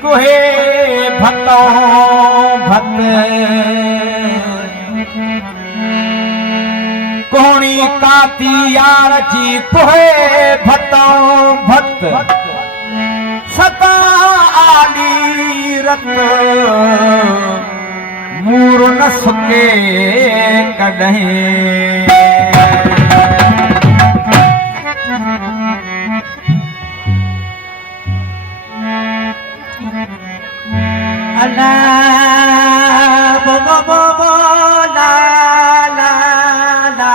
कुहे भतो भत कोणी काती यार जी कुहे भतो भत सता आली रत मूर न सुके कॾहिं अला बो बो बो बो ला ला ला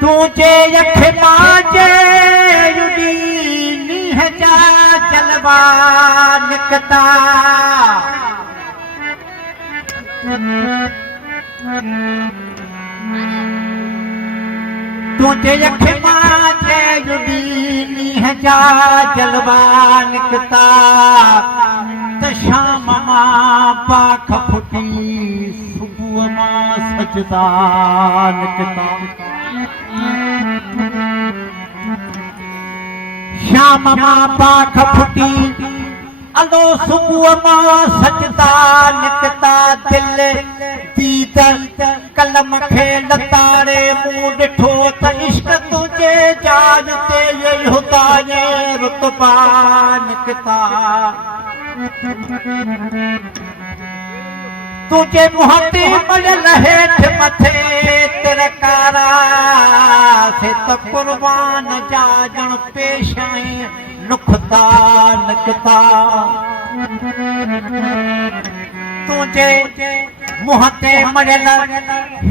तुझे यख मांजे युडी नीह जा जलवा निकता तुझे यख मांजे युडी नीह जा जलवा निकता त शाम मां पाख फुटी सुबुह मां सजदा निकता श्याम मां पाख फुटी अलो सुबुह मां सजदा निकता दिल दीद कलम खे लताड़े मूं ॾिठो त इश्क तुझे जाज ते ये हुदा ये रुतबा निकता तुझे मुहती मयल हेठ मथे तिरकारा से तो कुर्बान जा जण पेश आई नुखता निकता तुझे मुहते मयल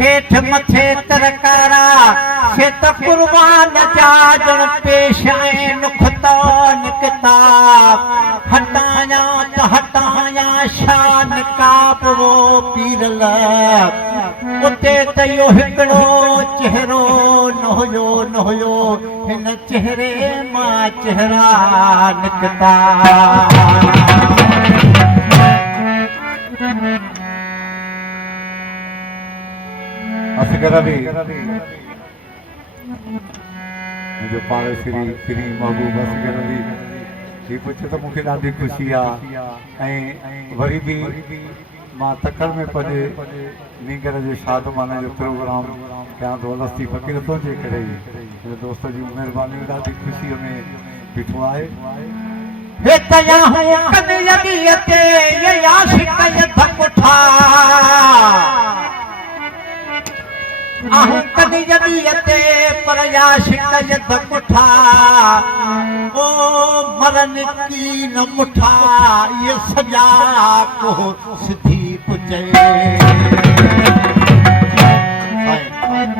हेठ मथे तिरकारा से तो कुर्बान जा जण पेश आई नुखता निकता हटाया त हटाया शान काप वो पीरल उते त यो हिकिड़ो चेहरो न हुयो हिन चेहरे मां चेहरा निकता असगर अली जो पाड़े श्री महबूब असगर अली ही पुछे तो मूंखे ॾाढी ख़ुशी आहे ऐं वरी बि मां तकड़ में पंहिंजे नींगर जे शादमाने जो प्रोग्राम कयां थो लस्ती फ़क़ीर थो जे करे मुंहिंजे दोस्त जी महिरबानी ॾाढी ख़ुशीअ में बीठो आहे हे तया हूं कदयते ये आशिक ये धकुठा आहू कदयते पर आशिक ये धकुठा ओ मरन की न मुठा ये सजा को सिद्धि पुजे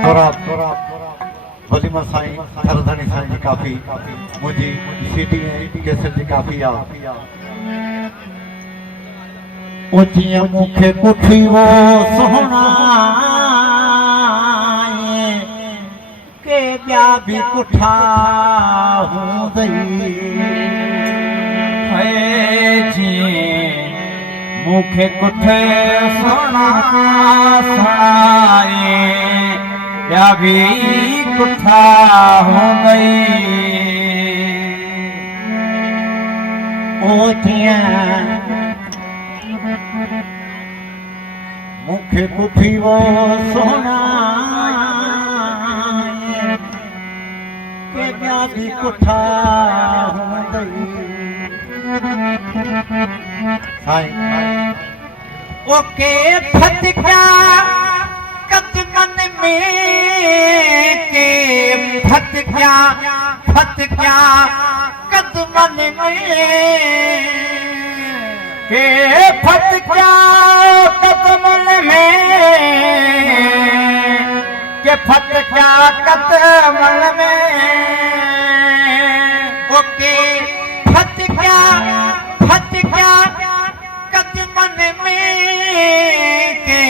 थोड़ा वलीमा साईं थरधणी साईं जी काफ़ी मुंहिंजी सीडी ऐं कैसेट जी काफ़ी आहे ओ जीअं मूंखे पुठी वो सोहणा के ॿिया बि पुठा हूंदई है जीअं मूंखे कुठे सोहणा सुणाए ॿिया बि पुठा हूंदई ओ जीअं मूंखे पुठी वो सोहणा के ॿिया बि पुठा हूंदई साईं ओ के फतका कदमन में के फतका कदमन में के फतका कदमन में के फतका कदमन में ओके फतका कदमन में के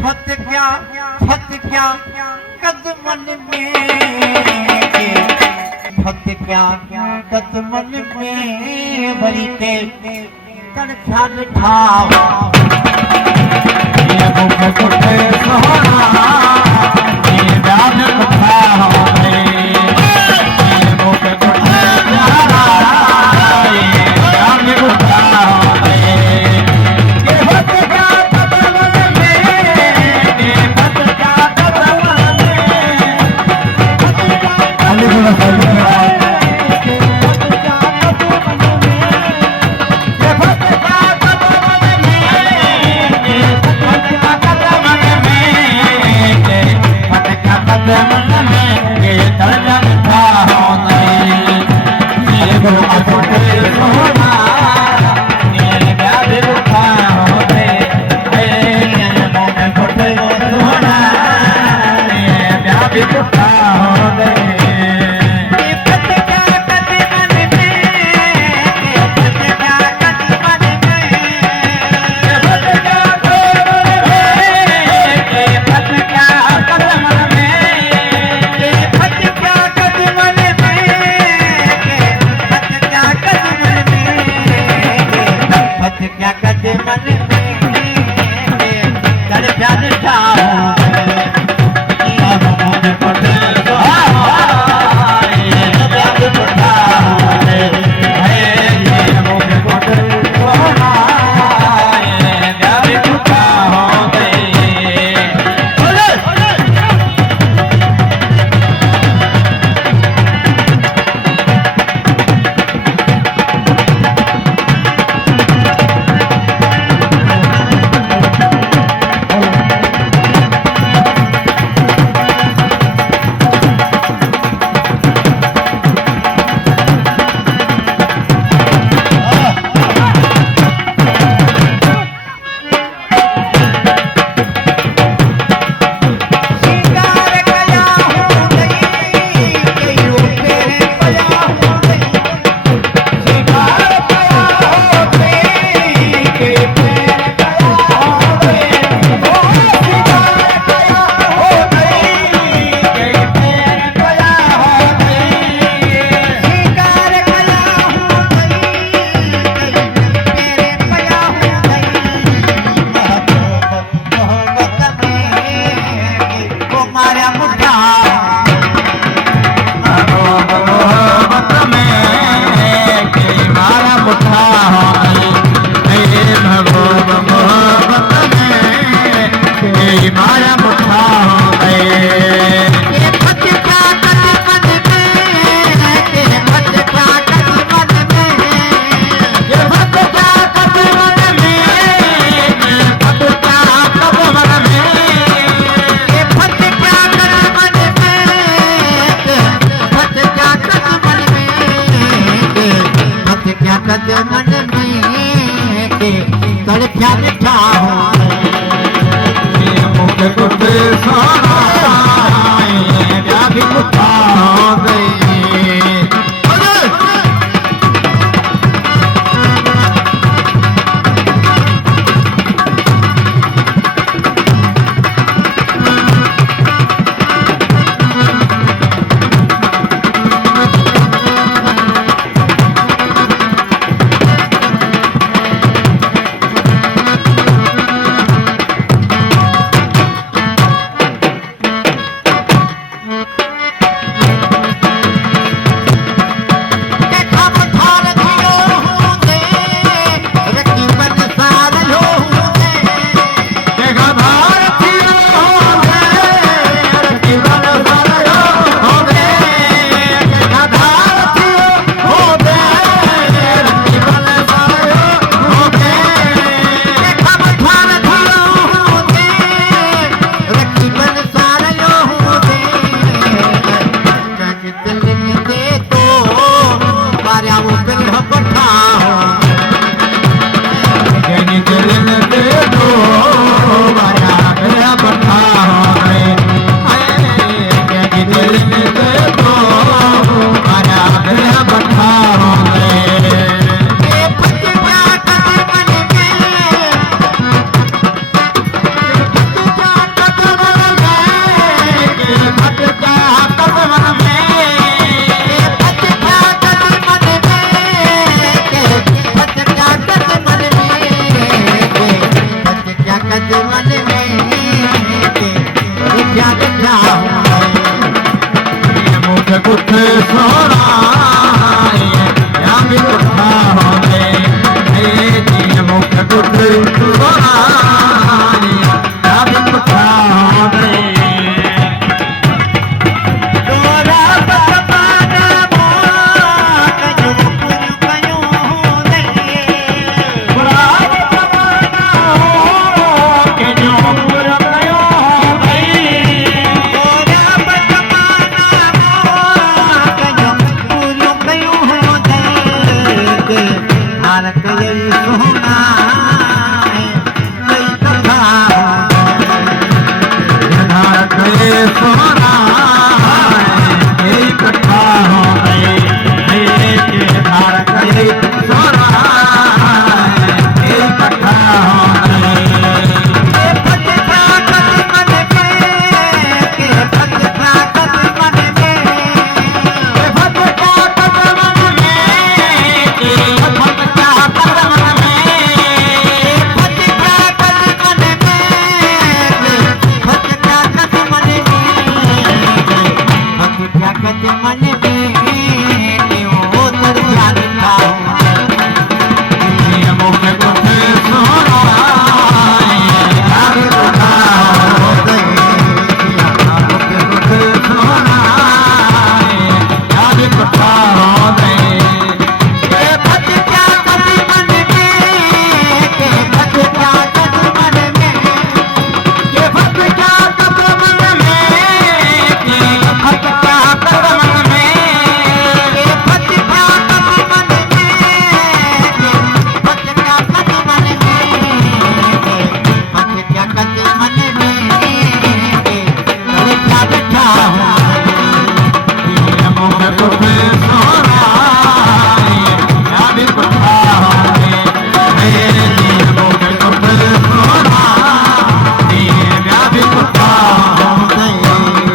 फतका कदमन में फत क्या कदमन में भरी के तड़छा ठावा ये मुख कुटे सोना ये ब्याज कुठा होवे ये मुख कुटे प्यारा ये ब्याज कुठा होवे ये फत क्या कदमन में ये फत क्या कदमन में अली गुना कदमन में तड़छा ठावा ये मुख कुटे सोना ये ब्याज कुठा होवे क्या क्या मुझे कुछ सोना या भी उठा होने मुझे कुछ सोना